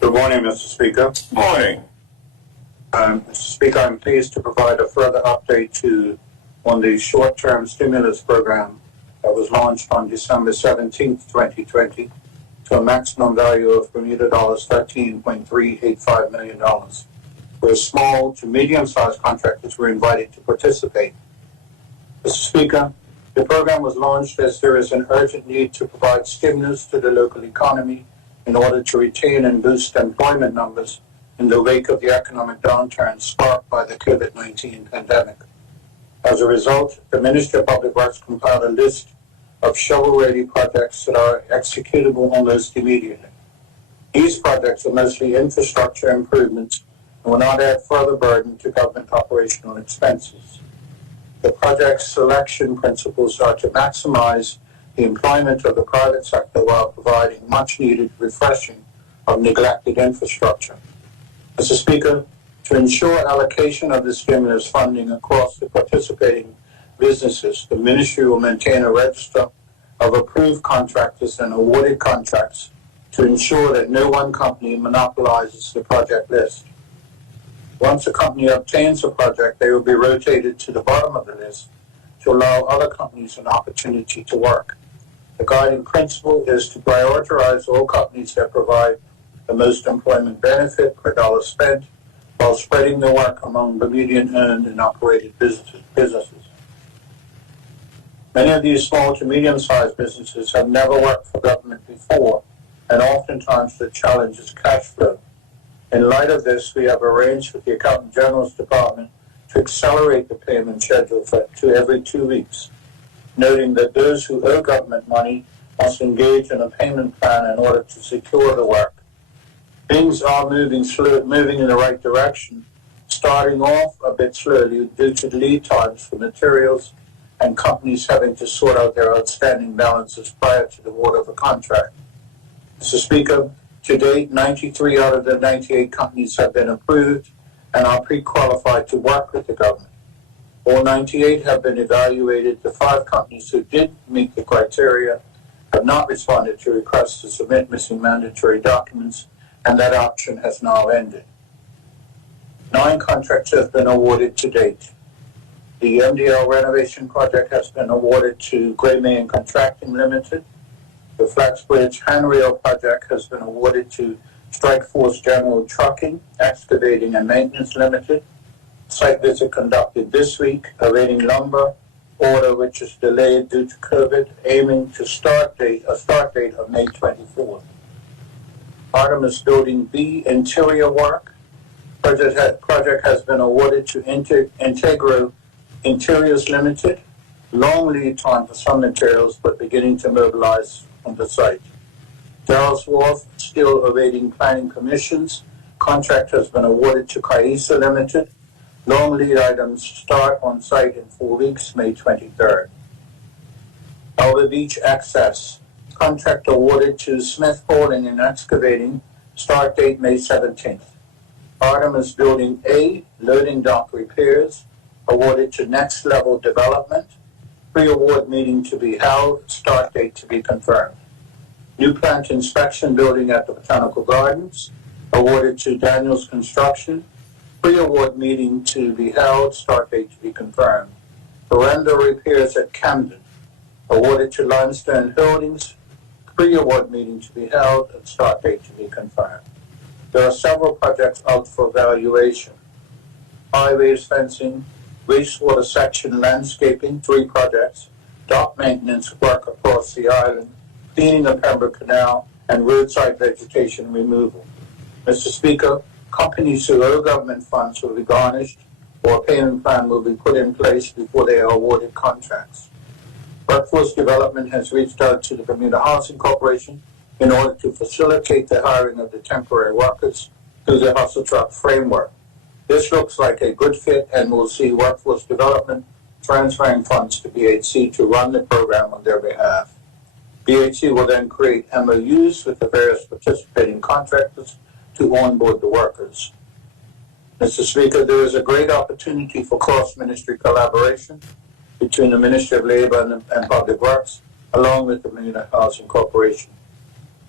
Good morning, Mr. Speaker. Morning. Mr. Speaker, I'm pleased to provide a further update on the short-term stimulus program that was launched on December 17, 2020, to a maximum value of Bermuda dollars $13.385 million, where small to medium-sized contractors were invited to participate. Mr. Speaker, the program was launched as there is an urgent need to provide stimulus to the local economy in order to retain and boost employment numbers in the wake of the economic downturn sparked by the COVID-19 pandemic. As a result, the Ministry of Public Works compiled a list of shovel-ready projects that are executable almost immediately. These projects are mostly infrastructure improvements and will not add further burden to government operational expenses. The project selection principles are to maximize the employment of the private sector while providing much-needed refreshing of neglected infrastructure. Mr. Speaker, to ensure allocation of the stimulus funding across the participating businesses, the Ministry will maintain a register of approved contractors and awarded contracts to ensure that no one company monopolizes the project list. Once a company obtains a project, they will be rotated to the bottom of the list to allow other companies an opportunity to work. The guiding principle is to prioritize all companies that provide the most employment benefit per dollar spent while spreading the work among Bermudian owned and operated businesses. Many of these small to medium-sized businesses have never worked for government before, and oftentimes the challenge is cash flow. In light of this, we have arranged with the Accountant General's Department to accelerate the payment schedule to every 2 weeks, noting that those who owe government money must engage in a payment plan in order to secure the work. Things are moving in the right direction, starting off a bit slowly due to lead times for materials and companies having to sort out their outstanding balances prior to the award of a contract. Mr. Speaker, to date, 93 out of the 98 companies have been approved and are pre-qualified to work with the government. All 98 have been evaluated. The 5 companies who did meet the criteria have not responded to requests to submit missing mandatory documents, and that option has now ended. 9 contracts have been awarded to date. The MDL renovation project has been awarded to Gray Main Contracting Limited. The Flaxbridge Handrail project has been awarded to Strikeforce General Trucking, Excavating and Maintenance Limited. Site visit conducted this week, awaiting lumber order which is delayed due to COVID, aiming to a start date of May 24th. Artemis Building B interior work. Project has been awarded to Integro Interiors Limited. Long lead time for some materials, but beginning to mobilize on the site. Darrell's Wharf still awaiting planning permissions. Contract has been awarded to Kaisa Limited. Long lead items start on site in 4 weeks, May 23rd. Alva Beach Access. Contract awarded to Smith Hauling and Excavating. Start date May 17th. Artemis Building A, loading dock repairs, awarded to Next Level Development. Pre-award meeting to be held, start date to be confirmed. New plant inspection building at the Botanical Gardens, awarded to Daniels Construction. Pre-award meeting to be held, start date to be confirmed. Veranda repairs at Camden, awarded to Limestone Holdings. Pre-award meeting to be held and start date to be confirmed. There are several projects out for evaluation. Highways fencing, wastewater section landscaping, 3 projects, dock maintenance work across the island, cleaning of Pembroke Canal, and roadside vegetation removal. Mr. Speaker, companies who owe government funds will be garnished, or a payment plan will be put in place before they are awarded contracts. Workforce Development has reached out to the Bermuda Housing Corporation in order to facilitate the hiring of the temporary workers through the Hustle Truck framework. This looks like a good fit and will see Workforce Development transferring funds to BHC to run the program on their behalf. BHC will then create MOUs with the various participating contractors to onboard the workers. Mr. Speaker, there is a great opportunity for cross-ministry collaboration between the Ministry of Labor and Public Works, along with the Bermuda Housing Corporation.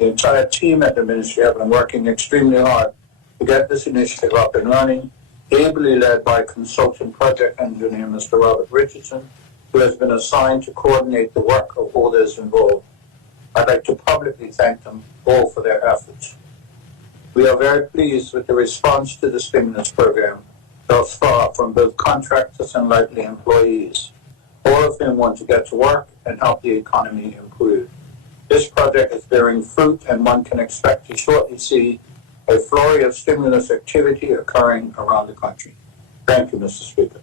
The entire team at the ministry have been working extremely hard to get this initiative up and running, ably led by consultant project engineer Mr. Robert Richardson, who has been assigned to coordinate the work of all those involved. I'd like to publicly thank them all for their efforts. We are very pleased with the response to the stimulus program thus far from both contractors and likely employees, all of whom want to get to work and help the economy improve. This project is bearing fruit, and one can expect to shortly see a flurry of stimulus activity occurring around the country. Thank you, Mr. Speaker.